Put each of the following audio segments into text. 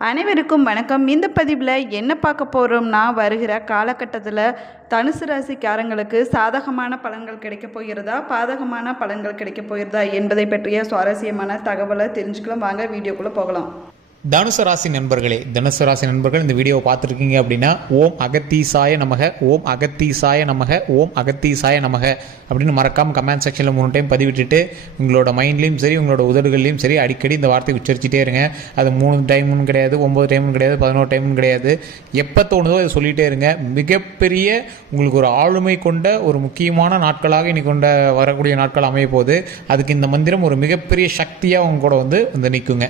அனைவருக்கும் வணக்கம். இந்த பதிவில் என்ன பார்க்க போகிறோம்னா, வருகிற காலகட்டத்தில் தனுசு ராசிக்காரங்களுக்கு சாதகமான பலன்கள் கிடைக்க போகிறதா, பாதகமான பலன்கள் கிடைக்க போகிறதா என்பதை பற்றிய சுவாரஸ்யமான தகவலை தெரிஞ்சுக்கலாம். வாங்க வீடியோக்குள்ளே போகலாம். தனுசு ராசி நண்பர்களே, தனுசு ராசி நண்பர்கள் இந்த வீடியோவை பார்த்துருக்கீங்க அப்படின்னா, ஓம் அகத்தீசாய நமக, ஓம் அகத்தீசாய நமக, ஓம் அகத்தீசாய நமக அப்படின்னு மறக்காமல் கமெண்ட் செக்ஷனில் 3 டைம் பதிவிட்டுட்டு உங்களோட மைண்ட்லேயும் சரி உங்களோட உதடுகள்லையும் சரி அடிக்கடி இந்த வார்த்தை உச்சரிச்சிட்டே இருங்க. அது 3 டைமும் கிடையாது, 9 டைமும் கிடையாது, 11 டைமும் கிடையாது. எப்போ தோணுதோ அதை சொல்லிகிட்டே இருங்க. மிகப்பெரிய உங்களுக்கு ஒரு ஆளுமை கொண்ட ஒரு முக்கியமான நாட்களாக இன்னைக்கு கொண்ட வரக்கூடிய நாட்கள் அமைய போகுது. அதுக்கு இந்த மந்திரம் ஒரு மிகப்பெரிய சக்தியாக அவங்க கூட வந்து நிற்குங்க.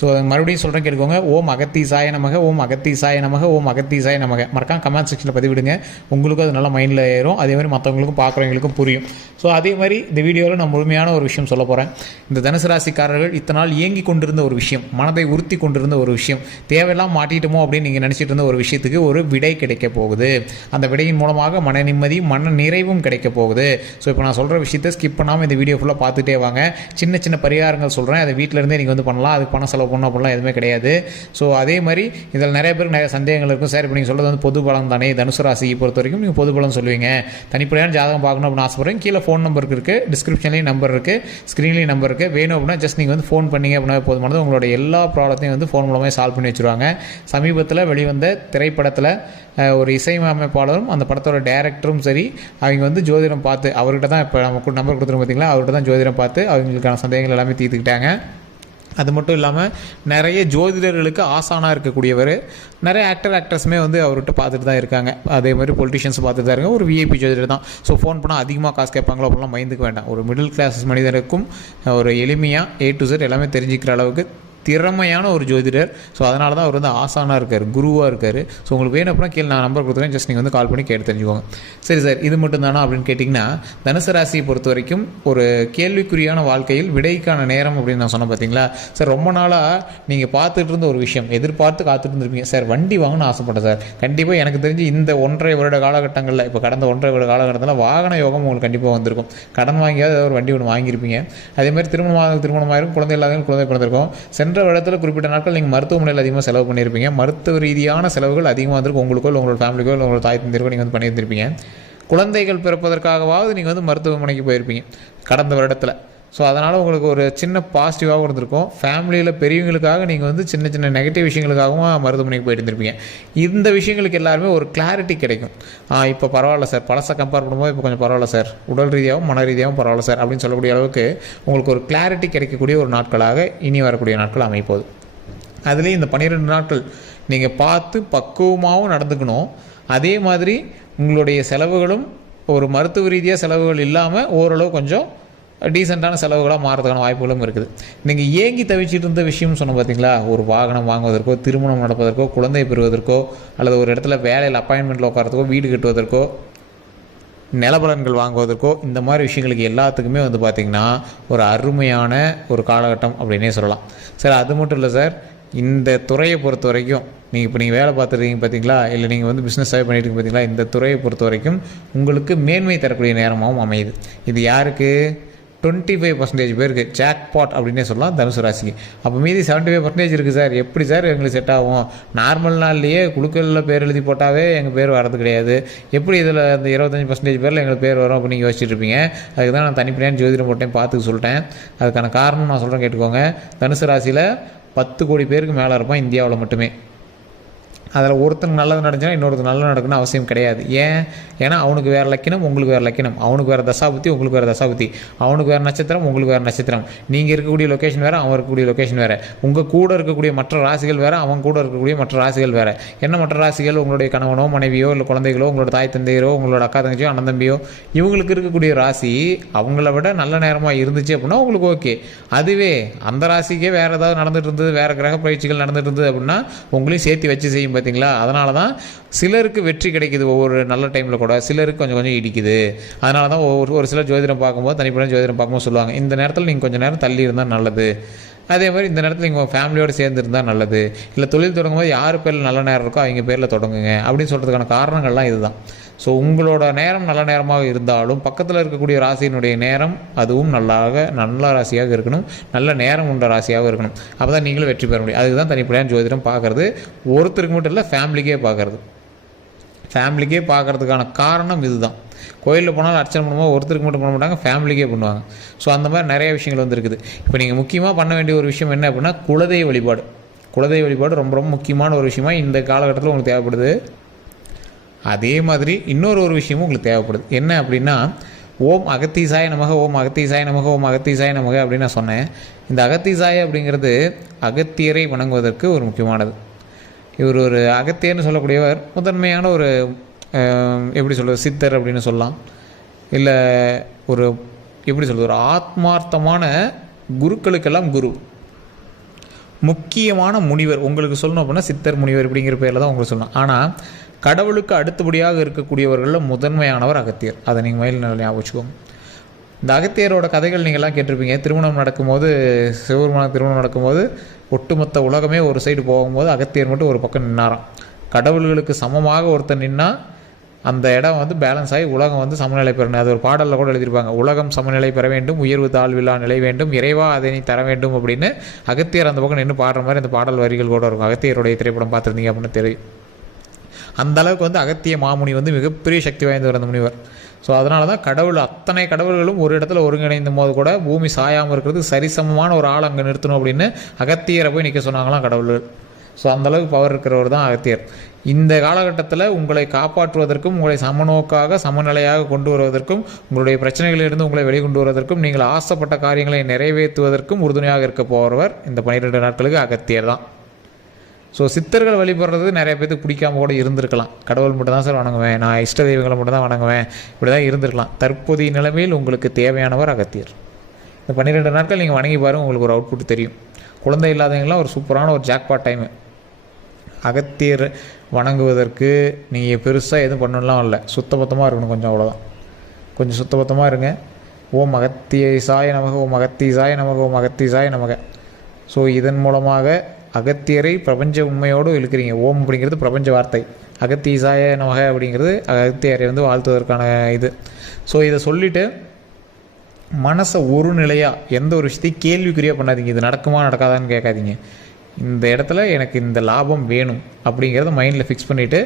ஸோ மறுபடியும் சொல்கிறேன், கேட்டுக்கோங்க. ஓம் அகத்தீசாய நமக, ஓம் அகத்தீசாய நமக, ஓம் அகத்தீசாய நமக மறக்காம கமெண்ட் செக்ஷனில் பதிவிடுங்க. உங்களுக்கும் அது நல்லா மைண்டில் ஏறும். அதே மாதிரி மற்றவங்களுக்கும் பார்க்குறவங்களுக்கும் புரியும். ஸோ அதே மாதிரி இந்த வீடியோவில் நான் முழுமையான ஒரு விஷயம் சொல்ல போகிறேன். இந்த தனுசு ராசிக்காரர்கள் இத்தனை நாள் இயங்கி கொண்டிருந்த ஒரு விஷயம், மனதை உறுத்தி கொண்டிருந்த ஒரு விஷயம், தேவையெல்லாம் மாட்டிட்டோமோ அப்படின்னு நீங்கள் நினச்சிட்டு இருந்த ஒரு விஷயத்துக்கு ஒரு விடை கிடைக்க போகுது. அந்த விடையின் மூலமாக மன நிம்மதியும் மன நிறைவும் கிடைக்க போகுது. ஸோ இப்போ நான் சொல்கிற விஷயத்தை ஸ்கிப் பண்ணாமல் இந்த வீடியோ ஃபுல்லாக பார்த்துட்டே வாங்க. சின்ன சின்ன பரிகாரங்கள் சொல்கிறேன், அதை வீட்டிலேருந்தே நீங்கள் வந்து பண்ணலாம். அதுக்கு பணம் செலவு பண்ணணும் அப்படிலாம் எதுவுமே கிடையாது. ஸோ அதே மாதிரி இதில் நிறைய பேருக்கு நிறைய சந்தேகங்கள் இருக்கும். சார் இப்போ நீங்கள் சொல்கிறது வந்து பொது பலம் தானே, தனுசு ராசியை பொறுத்த வரைக்கும் நீங்கள் பொது பலம் சொல்லுவீங்க, தனிப்படையான ஜாதகம் பார்க்கணும் அப்படின்னு ஆசைப்படுறேன். கீழே ஃபோன் நம்பருக்கு இருக்குது, டிஸ்கிரிப்ஷன்லேயும் நம்பர் இருக்குது, ஸ்க்ரீன்லேயும் நம்பர் இருக்குது. வேணும் அப்படின்னா ஜஸ்ட் நீங்கள் வந்து ஃபோன் பண்ணிங்க அப்படின்னா போதுமானது. உங்களோட எல்லா ப்ராப்ளத்தையும் வந்து ஃபோன் மூலமாக சால்வ் பண்ணி வச்சுருவாங்க. சமீபத்தில் வெளிவந்த திரைப்படத்தில் ஒரு இசையமைப்பாளரும் அந்த படத்தோட டைரக்டரும் சரி, அவங்க வந்து ஜோதிடம் பார்த்து அவர்கிட்ட தான் இப்போ நம்ம நம்பர் கொடுத்துருவோம் பார்த்தீங்களா, அவர்கிட்ட தான் ஜோதிடம் பார்த்து அவங்களுக்கான சந்தேகங்கள் எல்லாமே தீர்த்துக்கிட்டாங்க. அது மட்டும் இல்லாமல் நிறைய ஜோதிடர்களுக்கு ஆசானாக இருக்கக்கூடியவர், நிறைய ஆக்ட்ரஸுமே வந்து அவர்கிட்ட பார்த்துட்டு தான் இருக்காங்க. அதே மாதிரி பொலிட்டிஷியன்ஸ் பார்த்துட்டு தான் இருக்காங்க. ஒரு விஐபி ஜோதிடர் தான். ஸோ ஃபோன் பண்ணால் அதிகமாக காசு கேட்பாங்களோ அப்படிலாம் மைந்துக்கு வேண்டாம். ஒரு மிடில் கிளாஸ் மனிதருக்கும் ஒரு எளிமையாக A to Z எல்லாமே தெரிஞ்சுக்கிற அளவுக்கு திறமையான ஒரு ஜோதிடர். ஸோ அதனால தான் அவர் வந்து ஆசானாக இருக்கார், குருவாக இருக்கார். ஸோ உங்களுக்கு வேணும் அப்படின்னா கீழே நான் நம்பர் கொடுத்துருக்கேன், ஜஸ்ட் நீங்கள் வந்து கால் பண்ணி கேட்டு தெரிஞ்சுக்கோங்க. சரி சார், இது மட்டும் தானா அப்படின்னு கேட்டிங்கன்னா, தனுசு ராசியை பொறுத்த வரைக்கும் ஒரு கேள்விக்குறியான வாழ்க்கையில் விடைக்கான நேரம் அப்படின்னு நான் சொன்னேன் பார்த்தீங்களா. சார் ரொம்ப நாளாக நீங்கள் பார்த்துட்டு இருந்த ஒரு விஷயம், எதிர்பார்த்து காத்துட்டு இருந்திருப்பீங்க. சார் வண்டி வாங்கணும்னு ஆசைப்பட்டேன் சார். கண்டிப்பாக எனக்கு தெரிஞ்சு இந்த 1.5 வருட காலகட்டங்களில், இப்போ கடந்த 1.5 வருட காலகட்டத்தில் வாகன யோகம் உங்களுக்கு கண்டிப்பாக வந்திருக்கும். கடன் வாங்கியாவது ஒரு வண்டி ஒன்று வாங்கியிருப்பீங்க. அதே மாதிரி திருமணமாயிரும், குழந்தை இல்லாத குழந்தை பிறந்திருக்கும். சென்ற இடத்துல குறிப்பிட்ட நாட்கள் நீங்கள் மருத்துவமனையில் அதிகமாக செலவு பண்ணியிருப்பீங்க. மருத்துவ ரீதியான செலவுகள் அதிகமாக வந்திருக்கும். உங்களுக்கோ இல்லை உங்களோட ஃபேமிலிக்கோ இல்லை உங்களோட தாய் தந்தையருக்கோ நீங்கள் வந்து பண்ணியிருந்திருப்பீங்க. குழந்தைகள் பிறப்பதற்காகவாவது நீங்கள் வந்து மருத்துவமனைக்கு போயிருப்பீங்க கடந்த வருடத்தில். ஸோ அதனால் உங்களுக்கு ஒரு சின்ன பாசிட்டிவாகவும் இருந்திருக்கும். ஃபேமிலியில் பெரியவங்களுக்காக நீங்கள் வந்து சின்ன சின்ன நெகட்டிவ் விஷயங்களுக்காகவும் மருத்துவமனைக்கு போயிட்டு இருந்திருப்பீங்க. இந்த விஷயங்களுக்கு எல்லாருமே ஒரு கிளாரிட்டி கிடைக்கும். இப்போ பரவாயில்ல சார், பழசை கம்பேர் பண்ணும்போது இப்போ கொஞ்சம் பரவாயில்ல சார், உடல் ரீதியாகவும் மன ரீதியாகவும் பரவாயில்ல சார் அப்படின்னு சொல்லக்கூடிய அளவுக்கு உங்களுக்கு ஒரு கிளாரிட்டி கிடைக்கக்கூடிய ஒரு நாட்களாக இனி வரக்கூடிய நாட்கள் அமைப்போகுது. அதுலேயும் இந்த 12 நாட்கள் நீங்கள் பார்த்து பக்குவமாகவும் நடந்துக்கணும். அதே மாதிரி உங்களுடைய செலவுகளும் ஒரு மருத்துவ ரீதியாக செலவுகள் இல்லாமல் ஓரளவு கொஞ்சம் டீசெண்டான செலவுகளாக மாறதுக்கான வாய்ப்புகளும் இருக்குது. நீங்கள் ஏங்கி தவிச்சிட்டு இருந்த விஷயம்னு சொன்ன பார்த்தீங்களா, ஒரு வாகனம் வாங்குவதற்கோ, திருமணம் நடப்பதற்கோ, குழந்தை பெறுவதற்கோ, அல்லது ஒரு இடத்துல வேலையில் அப்பாயின்மெண்ட்டில் உட்காரத்துக்கோ, வீடு கட்டுவதற்கோ, நிலபலன்கள் வாங்குவதற்கோ, இந்த மாதிரி விஷயங்களுக்கு எல்லாத்துக்குமே வந்து பார்த்திங்கன்னா ஒரு அருமையான ஒரு காலகட்டம் அப்படின்னே சொல்லலாம். சார் அது மட்டும் இல்லை சார், இந்த துறையை பொறுத்த வரைக்கும் நீங்கள் வேலை பார்த்துருக்கீங்க பார்த்தீங்களா, இல்லை நீங்கள் வந்து பிஸ்னஸாகவே பண்ணிட்டு இருக்கீங்க பார்த்தீங்களா, இந்த துறையை பொறுத்த வரைக்கும் உங்களுக்கு மேன்மை தரக்கூடிய நேரமாகவும் அமையுது. இது யாருக்கு? 25% பேருக்கு ஜாக்பாட் அப்படின்னே சொல்லலாம் தனுசு ராசிக்கு. அப்போ மீதி 75% இருக்குது சார். எப்படி சார் எங்களுக்கு செட் ஆகும்? நார்மல் நாள்லேயே குழுக்களில் பேர் எழுதி போட்டாவே எங்கள் பேர் வரது கிடையாது. எப்படி இதில் அந்த 25% பேரில் எங்களுக்கு பேர் வரும் அப்படின்னு யோசிச்சுட்டு இருப்பீங்க. அதுக்கு தான் நான் தனிப்படையான ஜோதிடம் போட்டேன், பார்த்துக்க சொல்லிட்டேன். அதுக்கான காரணம் நான் சொல்கிறேன், கேட்டுக்கோங்க. தனுசு ராசியில் 10 கோடி பேருக்கு மேலே இருப்பான் இந்தியாவில் மட்டுமே. அதில் ஒருத்தனுக்கு நல்லது நடந்துச்சுன்னா இன்னொருத்தர் நல்லது நடக்குன்னு அவசியம் கிடையாது. ஏன்னா அவனுக்கு வேறு லக்கினம், உங்களுக்கு வேறு லக்கினம், அவனுக்கு வேறு தசாபுத்தி, உங்களுக்கு வேறு தசாபுத்தி, அவனுக்கு வேறு நட்சத்திரம், உங்களுக்கு வேறு நட்சத்திரம், நீங்கள் இருக்கக்கூடிய லொக்கேஷன் வேறு, அவன் இருக்கக்கூடிய லொக்கேஷன் வேறு, உங்கள் கூட இருக்கக்கூடிய மற்ற ராசிகள் வேறு, அவன் கூட இருக்கக்கூடிய மற்ற ராசிகள் வேறு. என்ன மற்ற ராசிகள்? உங்களுடைய கணவனோ மனைவியோ இல்லை குழந்தைகளோ, உங்களோட தாய் தந்தையரோ, உங்களோட அக்கா தங்கச்சியோ அண்ணன் தம்பியோ, இவங்களுக்கு இருக்கக்கூடிய ராசி அவங்கள விட நல்ல நேரமாக இருந்துச்சு அப்படின்னா உங்களுக்கு ஓகே. அதுவே அந்த ராசிக்கே வேறு ஏதாவது நடந்துட்டு இருந்தது, வேறு கிரக பயிற்சிகள் நடந்துட்டு இருந்தது அப்படின்னா உங்களையும் சேர்த்து வச்சு செய்யும் பார்த்தீங்களா. அதனால தான் சிலருக்கு வெற்றி கிடைக்குது ஒவ்வொரு நல்ல டைமில் கூட, சிலருக்கு கொஞ்சம் கொஞ்சம் இடிக்குது. அதனால தான் ஒரு சிலர் ஜோதிடம் பார்க்கும்போது, தனிப்பட்ட ஜோதிடம் பார்க்கும்போது சொல்லுவாங்க, இந்த நேரத்தில் நீங்கள் கொஞ்சம் நேரம் தள்ளி இருந்தால் நல்லது, அதே மாதிரி இந்த நேரத்தில் நீங்கள் ஃபேமிலியோடு சேர்ந்துருந்தால் நல்லது. இல்லை தொழில் தொடங்கும் போது யார் பேரில் நல்ல நேரம் இருக்கோ அவங்க பேரில் தொடங்குங்க அப்படின்னு சொல்கிறதுக்கான காரணங்கள்லாம் இதுதான். ஸோ உங்களோட நேரம் நல்ல நேரமாக இருந்தாலும் பக்கத்தில் இருக்கக்கூடிய ராசியினுடைய நேரம் அதுவும் நல்ல ராசியாக இருக்கணும், நல்ல நேரம் உள்ள ராசியாக இருக்கணும். அப்போ தான் நீங்களும் வெற்றி பெற முடியும். அதுக்கு தான் தனிப்படையான ஜோதிடம் பார்க்குறது. ஒருத்தருக்கு மட்டும் இல்லை, ஃபேமிலிக்கே பார்க்குறது. ஃபேமிலிக்கே பார்க்குறதுக்கான காரணம் இதுதான். கோயிலில் போனாலும் அர்ச்சனை பண்ணும்போது ஒருத்தருக்கு மட்டும் பண்ண மாட்டாங்க, ஃபேமிலிக்கே பண்ணுவாங்க. ஸோ அந்த மாதிரி நிறைய விஷயங்கள் வந்து இருக்குது. இப்போ நீங்கள் முக்கியமாக பண்ண வேண்டிய ஒரு விஷயம் என்ன அப்படின்னா குலதெய்வ வழிபாடு. குலதெய்வ வழிபாடு ரொம்ப ரொம்ப முக்கியமான ஒரு விஷயமா இந்த காலகட்டத்தில் உங்களுக்கு தேவைப்படுது. அதே மாதிரி இன்னொரு விஷயமும் உங்களுக்கு தேவைப்படுது. என்ன அப்படின்னா ஓம் அகத்தீசாய நமக, ஓம் அகத்தீசாய நமக, ஓம் அகத்தீசாய நமக அப்படின்னு நான் சொன்னேன். இந்த அகத்தீசாய அப்படிங்கிறது அகத்தியரை வணங்குவதற்கு ஒரு முக்கியமானது. இவர் ஒரு அகத்தியர்னு சொல்லக்கூடியவர் முதன்மையான ஒரு எப்படி சொல்கிறது, சித்தர் அப்படின்னு சொல்லலாம். இல்லை ஒரு எப்படி சொல்கிறது, ஒரு ஆத்மார்த்தமான குருக்களுக்கெல்லாம் குரு, முக்கியமான முனிவர். உங்களுக்கு சொல்லணும் அப்படின்னா சித்தர் முனிவர் இப்படிங்கிற பேரில் தான் உங்களுக்கு சொல்லணும். ஆனால் கடவுளுக்கு அடுத்தபடியாக இருக்கக்கூடியவர்களில் முதன்மையானவர் அகத்தியர். அதை நீங்கள் மயில் நல்லா ஞாபகம் வச்சுக்கோங்க. இந்த அகத்தியரோட கதைகள் நீங்கள்லாம் கேட்டிருப்பீங்க. திருமணம் நடக்கும்போது, சிவபெருமான திருமணம் நடக்கும்போது ஒட்டுமொத்த உலகமே ஒரு சைடு போகும்போது அகத்தியர் மட்டும் ஒரு பக்கம் நின்னாராம். கடவுள்களுக்கு சமமாக ஒருத்தர் நின்னா அந்த இடம் வந்து பேலன்ஸ் ஆகி உலகம் வந்து சமநிலை பெறணும். அது ஒரு பாடலில் கூட எழுதியிருப்பாங்க, உலகம் சமநிலை பெற வேண்டும், உயர்வு தாழ்வில்லா நிலை வேண்டும், இறைவா அதை நீ தர வேண்டும் அப்படின்னு அகத்தியர் அந்த பக்கம் நின்று பாடுற மாதிரி அந்த பாடல் வரிகள் கூட இருக்கும். அகத்தியருடைய திரைப்படம் பார்த்துருந்தீங்க அப்படின்னு தெரியும். அந்த அளவுக்கு வந்து அகத்திய மாமுனி வந்து மிகப்பெரிய சக்தி வாய்ந்தவர் அந்த முனிவர். ஸோ அதனால தான் அத்தனை கடவுள்களும் ஒரு இடத்துல ஒருங்கிணைந்த போது கூட பூமி சாயாமல் இருக்கிறது சரிசமமான ஒரு ஆள் அங்கே நிறுத்தணும் அப்படின்னு அகத்தியரை போய் நிற்க சொன்னாங்களாம் கடவுள்கள். ஸோ அந்தளவுக்கு பவர் இருக்கிறவர் தான் அகத்தியர். இந்த காலகட்டத்தில் உங்களை காப்பாற்றுவதற்கும், உங்களை சமநோக்காக சமநிலையாக கொண்டு வருவதற்கும், உங்களுடைய பிரச்சனைகளிலிருந்து உங்களை வெளிக்கொண்டு வருவதற்கும், நீங்கள் ஆசைப்பட்ட காரியங்களை நிறைவேற்றுவதற்கும் உறுதுணையாக இருக்க போகிறவர் இந்த 12 நாட்களுக்கு அகத்தியர் தான். ஸோ சித்தர்கள் வழிபடுறது நிறைய பேருக்கு பிடிக்காம கூட இருந்திருக்கலாம். கடவுள் மட்டும் தான் சார் வணங்குவேன், நான் இஷ்ட தெய்வங்களை மட்டும் தான் வணங்குவேன், இப்படி தான் இருந்திருக்கலாம். தற்போதைய நிலைமையில் உங்களுக்கு தேவையானவர் அகத்தியர். இந்த 12 நாட்கள் நீங்கள் வணங்கி பாருங்கள், உங்களுக்கு ஒரு அவுட்புட் தெரியும். குழந்தை இல்லாதவங்களாம் ஒரு சூப்பரான ஒரு ஜாக்பாட் டைமு. அகத்தியர் வணங்குவதற்கு நீங்கள் பெருசாக எதுவும் பண்ணலாம் இல்லை, சுத்தபத்தமாக இருக்கணும் கொஞ்சம், அவ்வளோதான். கொஞ்சம் சுத்தபத்தமாக இருங்க. ஓம் அகத்தீசாய நமக, ஓம் அகத்தீசாய நமக, ஓம் அகத்தீசாய நமக. ஸோ இதன் மூலமாக அகத்தியரை பிரபஞ்ச உண்மையோடு இழுக்கிறீங்க. ஓம் அப்படிங்கிறது பிரபஞ்ச வார்த்தை, அகத்தீசாய நமக அப்படிங்கிறது அகத்தியரை வந்து வாழ்த்துவதற்கான இது. ஸோ இதை சொல்லிவிட்டு மனசை ஒரு நிலையாக எந்த ஒரு விஷயத்தையும் கேள்விக்குறியாக பண்ணாதீங்க. இது நடக்குமா நடக்காதான்னு கேட்காதீங்க. இந்த இடத்துல எனக்கு இந்த லாபம் வேணும் அப்படிங்கிறத மைண்டில் ஃபிக்ஸ் பண்ணிவிட்டு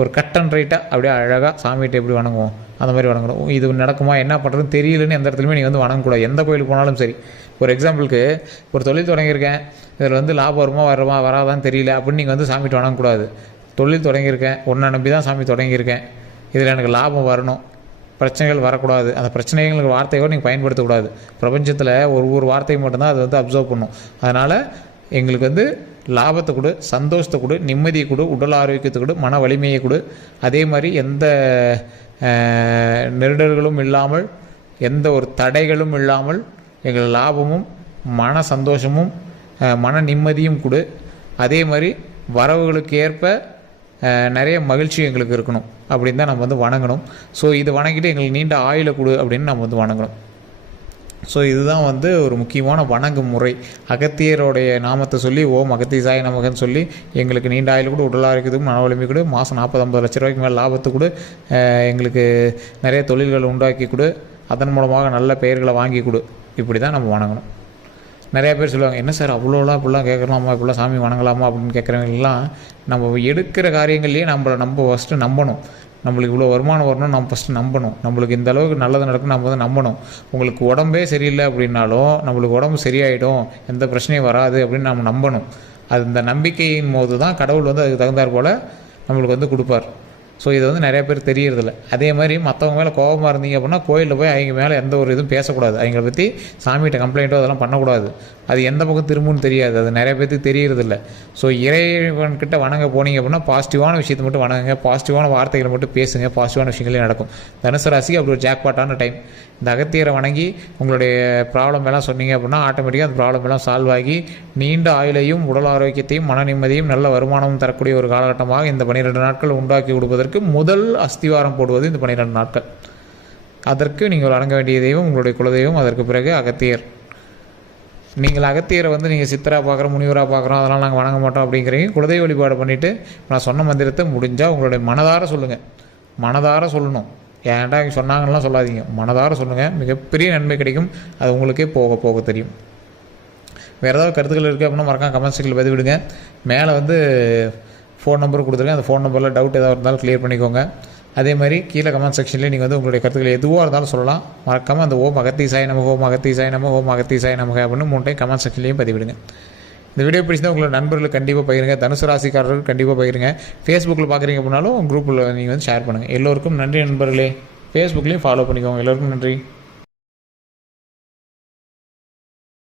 ஒரு கட் அண்ட் ரைட்டாக அப்படியே அழகாக சாமிகிட்ட எப்படி வணங்குவோம் அந்த மாதிரி வணங்கணும். இது நடக்குமா என்ன பண்ணுறதுன்னு தெரியலன்னு எந்த இடத்துலையுமே நீங்கள் வந்து வணங்கக்கூடாது. எந்த கோயிலுக்கு போனாலும் சரி. ஒரு எக்ஸாம்பிளுக்கு ஒரு தொழில் தொடங்கியிருக்கேன், இதில் வந்து லாபம் வருமா வராதான்னு தெரியல அப்படின்னு நீங்கள் வந்து சாமிகிட்ட வணங்கக்கூடாது. தொழில் தொடங்கியிருக்கேன், ஒன்றை நம்பி தான் சாமி தொடங்கியிருக்கேன், இதில் எனக்கு லாபம் வரணும், பிரச்சனைகள் வரக்கூடாது, அந்த பிரச்சனைகளுக்கு வார்த்தையோடு நீங்கள் பயன்படுத்தக்கூடாது. பிரபஞ்சத்தில் ஒரு வார்த்தையை மட்டும்தான் அது வந்து அப்சர்வ் பண்ணும். அதனால் எங்களுக்கு வந்து லாபத்தை கொடு, சந்தோஷத்தை கொடு, நிம்மதியை கொடு, உடல் ஆரோக்கியத்தை கொடு, மன வலிமையை கொடு. அதே மாதிரி எந்த நெருடல்களும் இல்லாமல், எந்த ஒரு தடைகளும் இல்லாமல் எங்கள் லாபமும் மன சந்தோஷமும் மன நிம்மதியும் கொடு. அதே மாதிரி வரவுகளுக்கு ஏற்ப நிறைய மகிழ்ச்சி எங்களுக்கு இருக்கணும் அப்படின்னு தான் நம்ம வந்து வணங்கணும். ஸோ இது வணங்கிட்டு எங்களுக்கு நீண்ட ஆயுளை கொடு அப்படின்னு நம்ம வந்து வணங்கணும். ஸோ இதுதான் வந்து ஒரு முக்கியமான வணங்கும் முறை. அகத்தியருடைய நாமத்தை சொல்லி ஓம் அகத்தீசாய நமகன்னு சொல்லி எங்களுக்கு நீண்ட ஆயுள் கூட, உடல் ஆரோக்கியத்துக்கும் மன வலிமை கொடு, மாதம் 40-50 லட்ச ரூபாய்க்கு மேலே லாபத்தை கொடு, எங்களுக்கு நிறைய தொழில்களை உண்டாக்கி கொடு, அதன் மூலமாக நல்ல பெயர்களை வாங்கி கொடு, இப்படி தான் நம்ம வணங்கணும். நிறைய பேர் சொல்லுவாங்க, என்ன சார் அவ்வளோலாம் இப்படிலாம் கேட்கலாமா, இப்படிலாம் சாமி வணங்கலாமா அப்படின்னு கேட்குறவங்கலாம் நம்ம எடுக்கிற காரியங்கள்லேயே நம்ம ஃபஸ்ட்டு நம்பணும். நம்மளுக்கு இவ்வளோ வருமானம் வரணும் நம்ம ஃபஸ்ட்டு நம்பணும். நம்மளுக்கு இந்த அளவுக்கு நல்லது நடக்கும் நம்ம வந்து நம்பணும். உங்களுக்கு உடம்பே சரியில்லை அப்படின்னாலும் நம்மளுக்கு உடம்பு சரியாயிடும், எந்த பிரச்சனையும் வராது அப்படின்னு நம்ம நம்பணும். அது இந்த நம்பிக்கையின் போது தான் கடவுள் வந்து அதுக்கு தகுந்தாற் போல் நம்மளுக்கு வந்து கொடுப்பார். ஸோ இது வந்து நிறைய பேர் தெரியறதில்ல. அதே மாதிரி மற்றவங்க மேலே கோபமாக இருந்தீங்க அப்படின்னா கோயிலில் போய் அவங்க மேலே எந்த ஒரு இதுவும் பேசக்கூடாது. அவங்கள பற்றி சாமிகிட்ட கம்ப்ளைண்ட்டோ அதெல்லாம் பண்ணக்கூடாது. அது எந்த பக்கம் திரும்புன்னு தெரியாது, அது நிறைய பேருக்கு தெரியறதில்ல. ஸோ இறைவன்கிட்ட வணங்க போனீங்க அப்படின்னா பாசிட்டிவான விஷயத்தை மட்டும் வணங்குங்க, பாசிட்டிவான வார்த்தைகளை மட்டும் பேசுங்க, பாசிட்டிவான விஷயங்களே நடக்கும். தனுசு ராசிக்கு அப்படி ஒரு ஜாக்பாட்டான டைம். இந்த அகத்தியரை வணங்கி உங்களுடைய ப்ராப்ளம் எல்லாம் சொன்னீங்க அப்படின்னா ஆட்டோமேட்டிக்காக அந்த ப்ராப்ளம் எல்லாம் சால்வ் ஆகி நீண்ட ஆயுளையும் உடல் ஆரோக்கியத்தையும் மன நிம்மதியும் நல்ல வருமானமும் தரக்கூடிய ஒரு காலகட்டமாக இந்த 12 நாட்கள் உண்டாக்கி கொடுப்பதற்கு முதல் அஸ்திவாரம் போடுவது இந்த 12 நாட்கள். அதற்கு நீங்கள் வணங்க வேண்டிய தெய்வம் உங்களுடைய குலதெய்வம், அதற்கு பிறகு அகத்தியர். நீங்கள் அகத்தியரை வந்து நீங்கள் சித்தராக பார்க்குறோம், முனிவராக பார்க்குறோம், அதெல்லாம் நாங்கள் வணங்க மாட்டோம் அப்படிங்கிறீங்க. குலதெய்வ வழிபாடு பண்ணிவிட்டு நான் சொன்ன மந்திரத்தை முடிஞ்சால் உங்களுடைய மனதார சொல்லுங்கள். மனதார சொல்லணும். ஏன்டா இங்கே சொன்னாங்கலாம் சொல்லாதீங்க. மனதார சொல்லுங்கள். மிகப்பெரிய நன்மை கிடைக்கும். அது உங்களுக்கே போக போக தெரியும். வேறு ஏதாவது கருத்துக்கள் இருக்குது அப்படின்னா மறக்காம கமெண்ட் செக்ஷனில் பதிவிடுங்க. மேலே வந்து ஃபோன் நம்பர் கொடுத்துருங்க. அந்த ஃபோன் நம்பரில் டவுட் ஏதாவது இருந்தாலும் க்ளியர் பண்ணிக்கோங்க. அதே மாதிரி கீழே கமெண்ட் செக்ஷன்லேயே நீங்கள் வந்து உங்களுடைய கருத்துக்கள் எதுவாக இருந்தாலும் சொல்லலாம். மறக்காமல் அந்த ஓம் அகத்தீசாய நமக, ஓம் அகத்தீசாய நமக, ஓம் அகத்தீசாய நமக அப்படின்னு 3 டைம் கமெண்ட் செக்ஷன்லேயும் பதிவிடுங்க. இந்த வீடியோ பிடிச்சா உங்களோட நண்பர்களுக்கு கண்டிப்பாக பகிருங்க. தனுசு ராசிக்காரர்களுக்கு கண்டிப்பாக பகிருங்க. ஃபேஸ்புக்கில் பார்க்குறீங்க அப்படின்னாலும் குரூப்பில் நீங்கள் வந்து ஷேர் பண்ணுங்கள். எல்லோருக்கும் நன்றி நண்பர்களே. ஃபேஸ்புக்லேயும் ஃபாலோ பண்ணிக்கோங்க. எல்லோருக்கும் நன்றி.